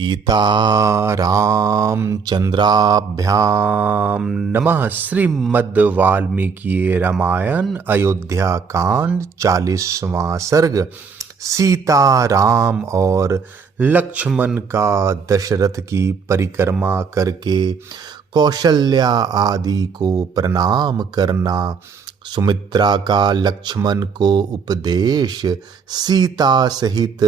सीतारामचन्द्राभ्यां नमः। श्रीमद् वाल्मीकि रामायण अयोध्या कांड 40वां सर्ग। सीताराम और लक्ष्मण का दशरथ की परिक्रमा करके कौशल्या आदि को प्रणाम करना। सुमित्रा का लक्ष्मण को उपदेश। सीता सहित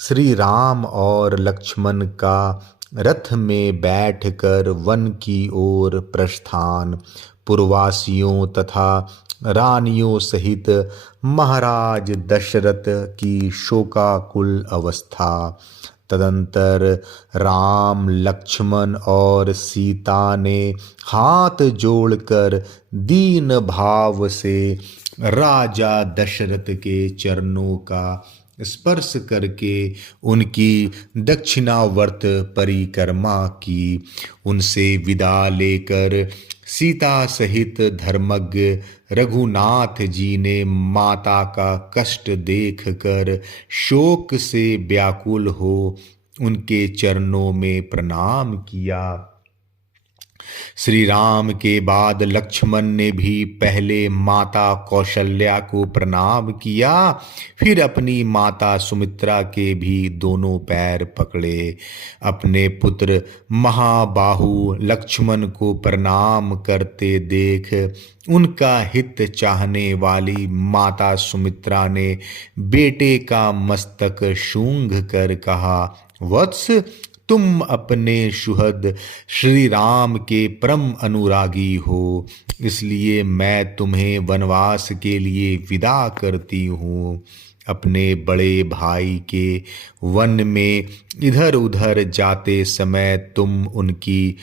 श्री राम और लक्ष्मण का रथ में बैठकर वन की ओर प्रस्थान। पुरवासियों तथा रानियों सहित महाराज दशरथ की शोकाकुल अवस्था। तदंतर राम लक्ष्मण और सीता ने हाथ जोड़कर दीन भाव से राजा दशरथ के चरणों का स्पर्श करके उनकी दक्षिणावर्त परिक्रमा की। उनसे विदा लेकर सीता सहित धर्मज्ञ रघुनाथ जी ने माता का कष्ट देखकर शोक से व्याकुल हो उनके चरणों में प्रणाम किया। श्री राम के बाद लक्ष्मण ने भी पहले माता कौशल्या को प्रणाम किया, फिर अपनी माता सुमित्रा के भी दोनों पैर पकड़े। अपने पुत्र महाबाहु लक्ष्मण को प्रणाम करते देख उनका हित चाहने वाली माता सुमित्रा ने बेटे का मस्तक शूंघ कर कहा, वत्स, तुम अपने सुहृद श्री राम के परम अनुरागी हो, इसलिए मैं तुम्हें वनवास के लिए विदा करती हूँ। अपने बड़े भाई के वन में इधर उधर जाते समय तुम उनकी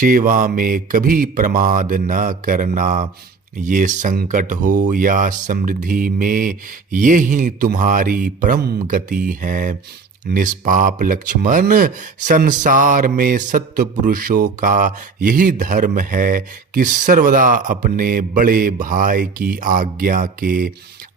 सेवा में कभी प्रमाद न करना। ये संकट हो या समृद्धि में ये ही तुम्हारी परम गति है। निष्पाप लक्ष्मण, संसार में सत्य पुरुषों का यही धर्म है कि सर्वदा अपने बड़े भाई की आज्ञा के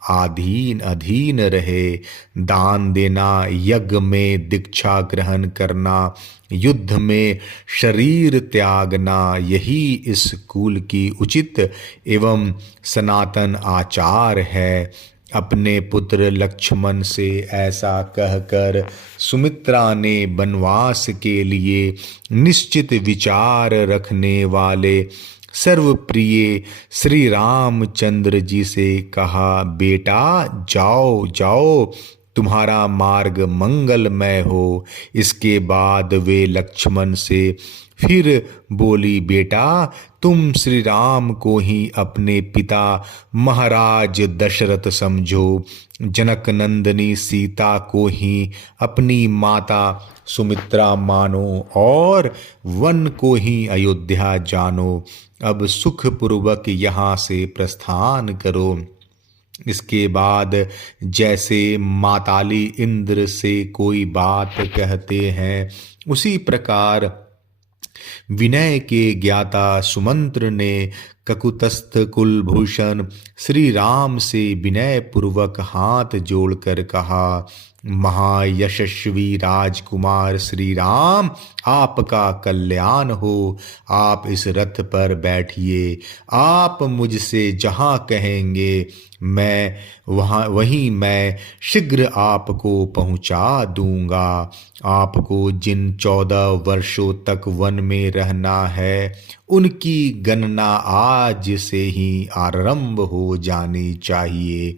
अधीन रहे। दान देना, यज्ञ में दीक्षा ग्रहण करना, युद्ध में शरीर त्यागना, यही इस कुल की उचित एवं सनातन आचार है। अपने पुत्र लक्ष्मण से ऐसा कहकर सुमित्रा ने वनवास के लिए निश्चित विचार रखने वाले सर्वप्रिय श्री रामचंद्र जी से कहा, बेटा जाओ जाओ, तुम्हारा मार्ग मंगलमय हो। इसके बाद वे लक्ष्मण से फिर बोली, बेटा तुम श्री राम को ही अपने पिता महाराज दशरथ समझो, जनक नंदिनी सीता को ही अपनी माता सुमित्रा मानो और वन को ही अयोध्या जानो। अब सुखपूर्वक यहाँ से प्रस्थान करो। इसके बाद जैसे माताली इंद्र से कोई बात कहते हैं, उसी प्रकार विनय के ज्ञाता सुमंत्र ने ककुतस्थ कुलभूषण श्री राम से विनय पूर्वक हाथ जोड़कर कहा, महायशस्वी राजकुमार श्री राम, आपका कल्याण हो। आप इस रथ पर बैठिए। आप मुझसे जहाँ कहेंगे वहीं मैं शीघ्र आपको पहुँचा दूंगा। आपको जिन 14 वर्षों तक वन में रहना है, उनकी गणना आज से ही आरंभ हो जानी चाहिए,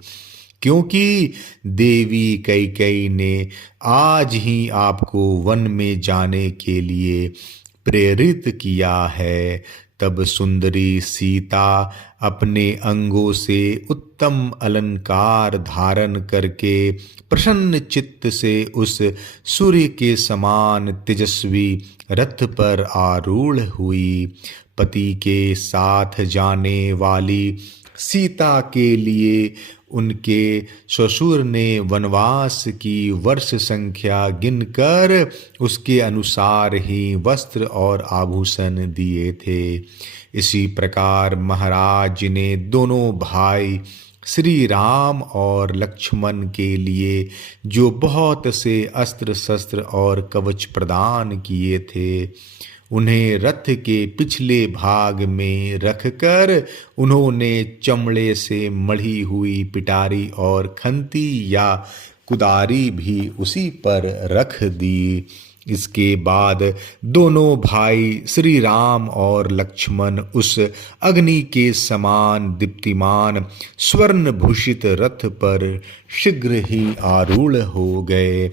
क्योंकि देवी कैकेयी ने आज ही आपको वन में जाने के लिए प्रेरित किया है। तब सुंदरी सीता अपने अंगों से उत्तम अलंकार धारण करके प्रसन्न चित्त से उस सूर्य के समान तेजस्वी रथ पर आरूढ़ हुई। पति के साथ जाने वाली सीता के लिए उनके ससुर ने वनवास की वर्ष संख्या गिनकर उसके अनुसार ही वस्त्र और आभूषण दिए थे। इसी प्रकार महाराज ने दोनों भाई श्री राम और लक्ष्मण के लिए जो बहुत से अस्त्र शस्त्र और कवच प्रदान किए थे, उन्हें रथ के पिछले भाग में रखकर उन्होंने चमड़े से मढ़ी हुई पिटारी और खंती या कुदारी भी उसी पर रख दी। इसके बाद दोनों भाई श्री राम और लक्ष्मण उस अग्नि के समान दीप्तिमान स्वर्ण भूषित रथ पर शीघ्र ही आरूढ़ हो गए,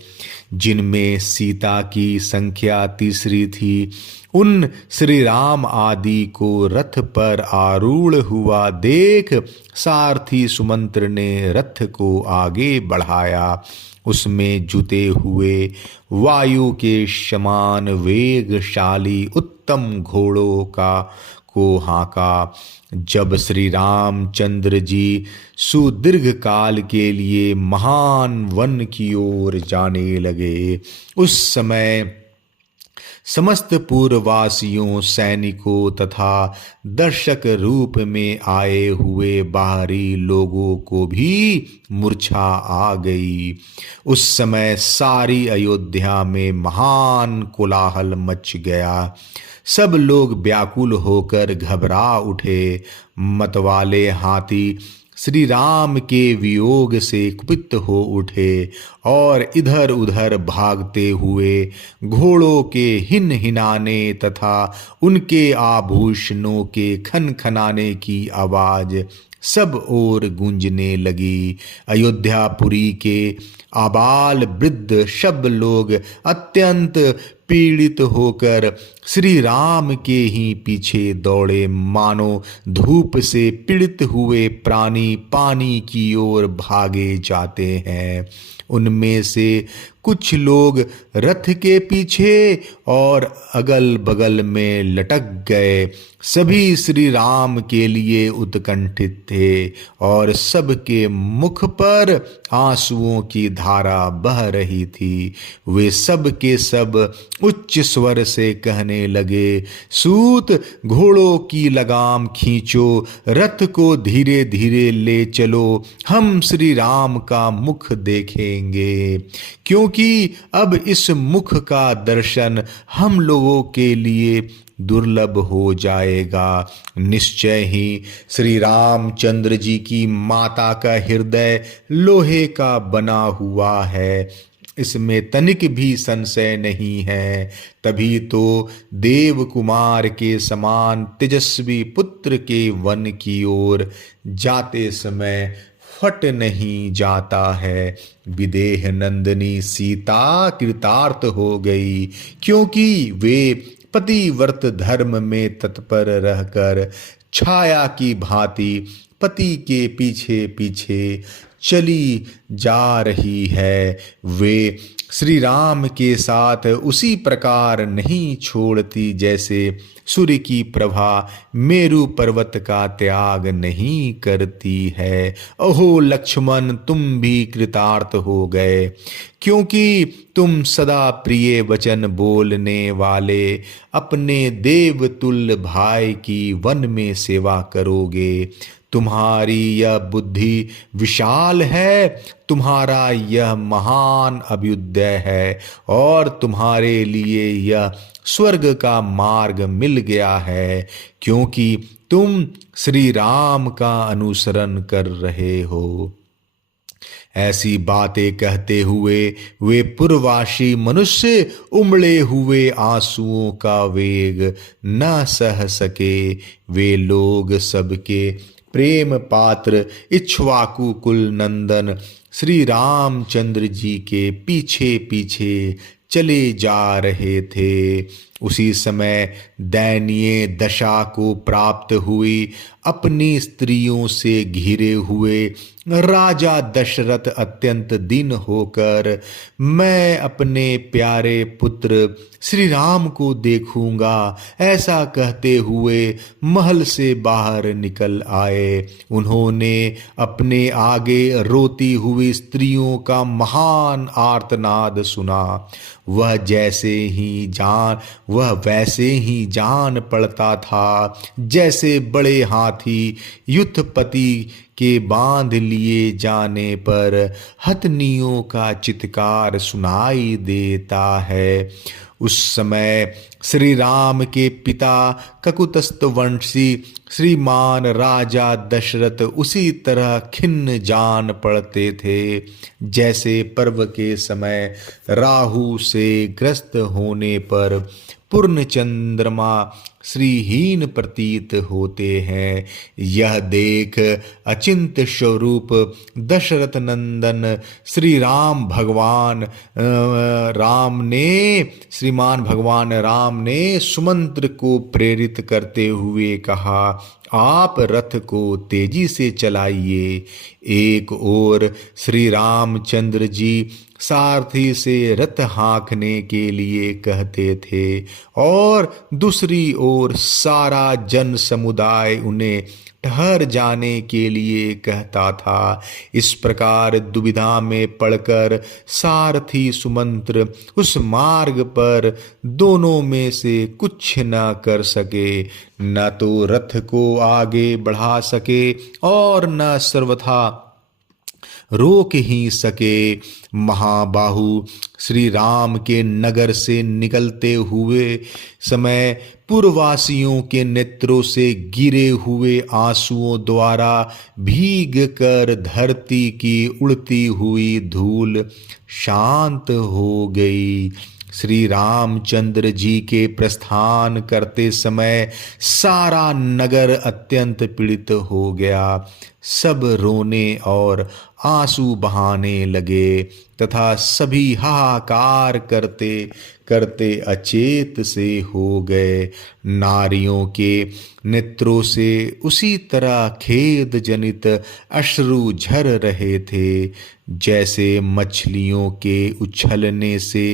जिनमें सीता की संख्या तीसरी थी। उन श्री राम आदि को रथ पर आरूढ़ हुआ देख सारथी सुमंत्र ने रथ को आगे बढ़ाया। उसमें जुते हुए वायु के समान वेगशाली उत्तम घोड़ों को हाँका। जब श्री रामचंद्र जी सुदीर्घ काल के लिए महान वन की ओर जाने लगे, उस समय समस्त पूर्ववासियों, सैनिकों तथा दर्शक रूप में आए हुए बाहरी लोगों को भी मूर्छा आ गई। उस समय सारी अयोध्या में महान कोलाहल मच गया। सब लोग व्याकुल होकर घबरा उठे। मतवाले हाथी श्री राम के वियोग से कुपित हो उठे और इधर उधर भागते हुए घोड़ों के हिनहिनाने तथा उनके आभूषणों के खनखनाने की आवाज सब ओर गूंजने लगी। अयोध्यापुरी के आबाल वृद्ध सब लोग अत्यंत पीड़ित होकर श्री राम के ही पीछे दौड़े, मानो धूप से पीड़ित हुए प्राणी पानी की ओर भागे जाते हैं। उनमें से कुछ लोग रथ के पीछे और अगल बगल में लटक गए। सभी श्री राम के लिए उत्कंठित थे और सबके मुख पर आंसुओं की धारा बह रही थी। वे सब के सब उच्च स्वर से कहने लगे, सूत, घोड़ों की लगाम खींचो, रथ को धीरे धीरे ले चलो, हम श्री राम का मुख देखेंगे, क्योंकि अब इस मुख का दर्शन हम लोगों के लिए दुर्लभ हो जाएगा। निश्चय ही श्री रामचंद्र जी की माता का हृदय लोहे का बना हुआ है, इसमें तनिक भी संशय नहीं है। तभी तो देव कुमार के समान तेजस्वी पुत्र के वन की ओर जाते समय फट नहीं जाता है। विदेह नंदिनी सीता कृतार्थ हो गई, क्योंकि वे पतिव्रत धर्म में तत्पर रहकर छाया की भांति पति के पीछे पीछे चली जा रही है। वे श्री राम के साथ उसी प्रकार नहीं छोड़ती जैसे सूर्य की प्रभा मेरु पर्वत का त्याग नहीं करती है। अहो लक्ष्मण, तुम भी कृतार्थ हो गए, क्योंकि तुम सदा प्रिय वचन बोलने वाले अपने देवतुल्य भाई की वन में सेवा करोगे। तुम्हारी यह बुद्धि विशाल है, तुम्हारा यह महान अभ्युदय है और तुम्हारे लिए यह स्वर्ग का मार्ग मिल गया है, क्योंकि तुम श्री राम का अनुसरण कर रहे हो। ऐसी बातें कहते हुए वे पूर्ववासी मनुष्य उमड़े हुए आंसुओं का वेग न सह सके। वे लोग सबके प्रेम पात्र इक्ष्वाकु कुल नंदन श्री रामचंद्र जी के पीछे पीछे चले जा रहे थे। उसी समय दयनीय दशा को प्राप्त हुई अपनी स्त्रियों से घिरे हुए राजा दशरथ अत्यंत दीन होकर, मैं अपने प्यारे पुत्र श्री राम को देखूंगा, ऐसा कहते हुए महल से बाहर निकल आए। उन्होंने अपने आगे रोती हुई स्त्रियों का महान आर्तनाद सुना। वह वैसे ही जान पड़ता था जैसे बड़े हाथी युद्धपति के बांध लिए जाने पर हथनियों का चित्कार सुनाई देता है। उस समय श्री राम के पिता ककुतस्थ वंशी श्रीमान राजा दशरथ उसी तरह खिन्न जान पड़ते थे जैसे पर्व के समय राहु से ग्रस्त होने पर पूर्ण चंद्रमा श्रीहीन प्रतीत होते हैं। यह देख अचिंत स्वरूप दशरथ नंदन श्रीमान भगवान राम ने सुमंत्र को प्रेरित करते हुए कहा, आप रथ को तेजी से चलाइए। एक ओर श्री रामचंद्र जी सारथी से रथ हाँकने के लिए कहते थे और दूसरी ओर सारा जन समुदाय उन्हें ठहर जाने के लिए कहता था। इस प्रकार दुविधा में पड़कर सारथी सुमंत्र उस मार्ग पर दोनों में से कुछ न कर सके, न तो रथ को आगे बढ़ा सके और न सर्वथा रोक ही सके। महाबाहु श्री राम के नगर से निकलते हुए समय पूर्ववासियों के नेत्रों से गिरे हुए आंसुओं द्वारा भीग कर धरती की उड़ती हुई धूल शांत हो गई। श्री रामचंद्र जी के प्रस्थान करते समय सारा नगर अत्यंत पीड़ित हो गया। सब रोने और आंसू बहाने लगे तथा सभी हाहाकार करते करते अचेत से हो गए। नारियों के नेत्रों से उसी तरह खेद जनित अश्रु झर रहे थे जैसे मछलियों के उछलने से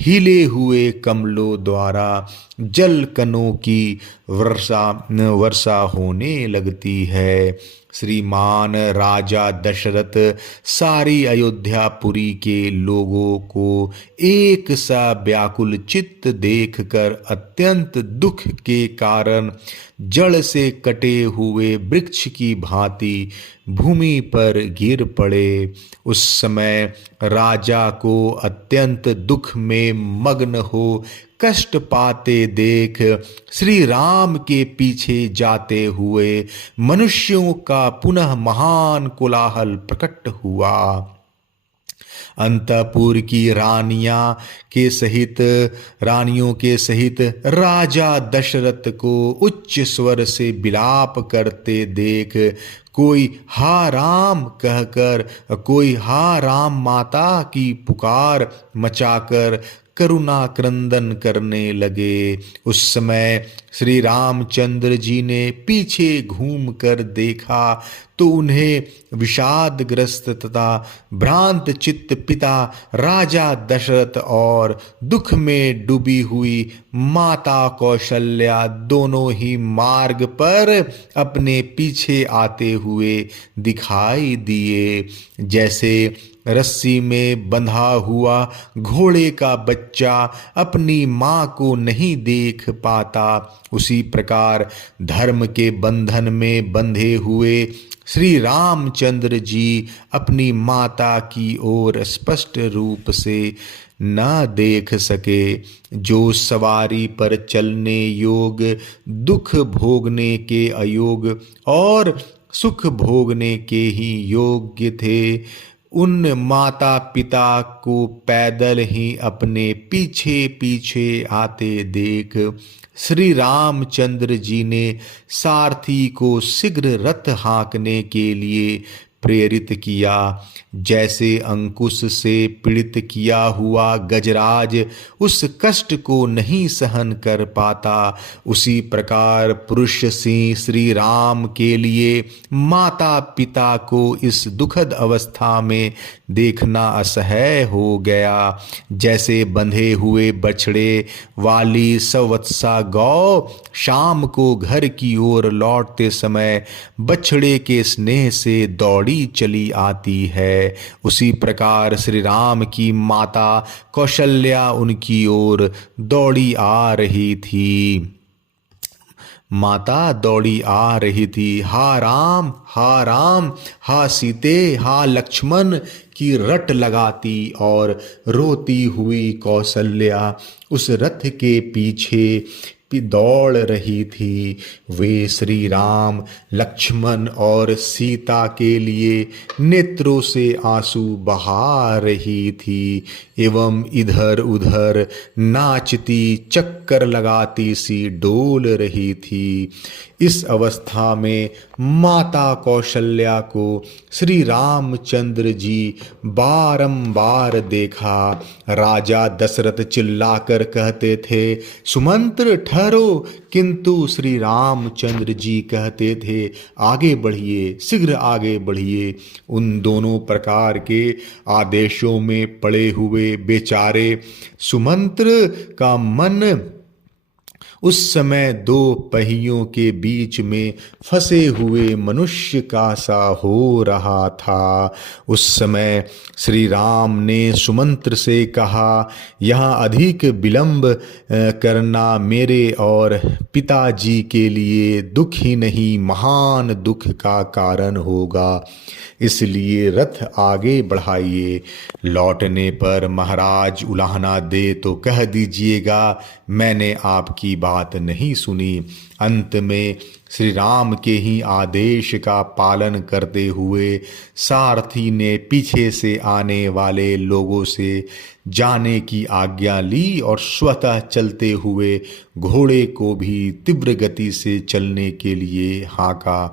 हिले हुए कमलों द्वारा जल कणों की वर्षा होने लगती है। श्रीमान राजा दशरथ सारी अयोध्यापुरी के लोगों को एक सा व्याकुल चित्त देखकर अत्यंत दुख के कारण जड़ से कटे हुए वृक्ष की भांति भूमि पर गिर पड़े। उस समय राजा को अत्यंत दुख में मग्न हो कष्ट पाते देख श्री राम के पीछे जाते हुए मनुष्यों का पुनः महान कोलाहल प्रकट हुआ। अंतपुर की रानियों के सहित राजा दशरथ को उच्च स्वर से विलाप करते देख कोई हा राम कहकर, कोई हा राम माता की पुकार मचाकर करुणा क्रंदन करने लगे। उस समय श्री रामचंद्र जी ने पीछे घूमकर देखा तो उन्हें विषादग्रस्त तथा भ्रांत चित्त पिता राजा दशरथ और दुख में डूबी हुई माता कौशल्या दोनों ही मार्ग पर अपने पीछे आते हुए दिखाई दिए। जैसे रस्सी में बंधा हुआ घोड़े का बच्चा अपनी माँ को नहीं देख पाता, उसी प्रकार धर्म के बंधन में बंधे हुए श्री रामचंद्र जी अपनी माता की ओर स्पष्ट रूप से न देख सके। जो सवारी पर चलने योग, दुख भोगने के अयोग और सुख भोगने के ही योग्य थे, उन माता पिता को पैदल ही अपने पीछे पीछे आते देख श्री रामचंद्र जी ने सारथी को शीघ्र रथ हाँकने के लिए प्रेरित किया। जैसे अंकुश से पीड़ित किया हुआ गजराज उस कष्ट को नहीं सहन कर पाता, उसी प्रकार पुरुष सिंह श्री राम के लिए माता पिता को इस दुखद अवस्था में देखना असह्य हो गया। जैसे बंधे हुए बछड़े वाली सवत्सा गौ शाम को घर की ओर लौटते समय बछड़े के स्नेह से दौड़ी चली आती है, उसी प्रकार श्री राम की माता कौशल्या उनकी ओर दौड़ी आ रही थी। माता दौड़ी आ रही थी। हा राम, हा सीते, हा लक्ष्मण की रट लगाती और रोती हुई कौशल्या उस रथ के पीछे दौड़ रही थी। वे श्री राम, लक्ष्मण और सीता के लिए नेत्रों से आंसू बहा रही थी एवं इधर उधर नाचती, चक्कर लगाती सी डोल रही थी। इस अवस्था में माता कौशल्या को श्री रामचंद्र जी बारंबार देखा। राजा दशरथ चिल्लाकर कहते थे, सुमंत्र ठहरो, किंतु श्री रामचंद्र जी कहते थे, आगे बढ़िए, शीघ्र आगे बढ़िए। उन दोनों प्रकार के आदेशों में पड़े हुए बेचारे सुमंत्र का मन उस समय दो पहियों के बीच में फंसे हुए मनुष्य का सा हो रहा था। उस समय श्री राम ने सुमंत्र से कहा, यहाँ अधिक विलंब करना मेरे और पिताजी के लिए दुख ही नहीं, महान दुख का कारण होगा। इसलिए रथ आगे बढ़ाइए। लौटने पर महाराज उलाहना दे तो कह दीजिएगा मैंने आपकी बात नहीं सुनी। अंत में श्री राम के ही आदेश का पालन करते हुए सारथी ने पीछे से आने वाले लोगों से जाने की आज्ञा ली और स्वतः चलते हुए घोड़े को भी तीव्र गति से चलने के लिए हाँका।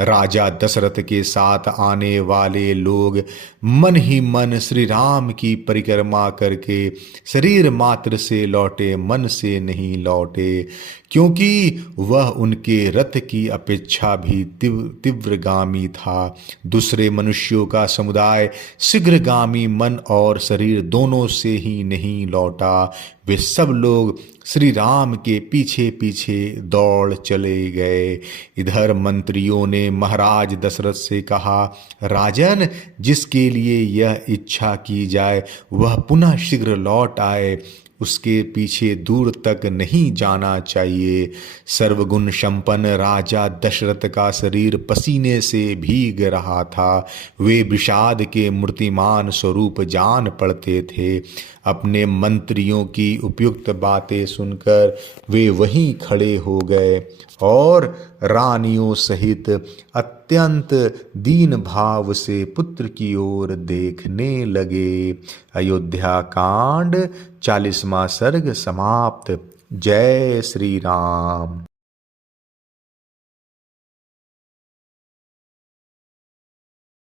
राजा दशरथ के साथ आने वाले लोग मन ही मन श्री राम की परिक्रमा करके शरीर मात्र से लौटे, मन से नहीं लौटे, क्योंकि वह उनके रथ की अपेक्षा भी तीव्रगामी था। दूसरे मनुष्यों का समुदाय शीघ्रगामी मन और शरीर दोनों से ही नहीं लौटा। वे सब लोग श्री राम के पीछे पीछे दौड़ चले गए। इधर मंत्रियों ने महाराज दशरथ से कहा, राजन, जिसके लिए यह इच्छा की जाए वह पुनः शीघ्र लौट आए, उसके पीछे दूर तक नहीं जाना चाहिए। सर्वगुण संपन्न राजा दशरथ का शरीर पसीने से भीग रहा था। वे विषाद के मूर्तिमान स्वरूप जान पड़ते थे। अपने मंत्रियों की उपयुक्त बातें सुनकर वे वहीं खड़े हो गए और रानियों सहित अत्यंत दीन भाव से पुत्र की ओर देखने लगे। अयोध्या कांड 40वां सर्ग समाप्त। जय श्री राम।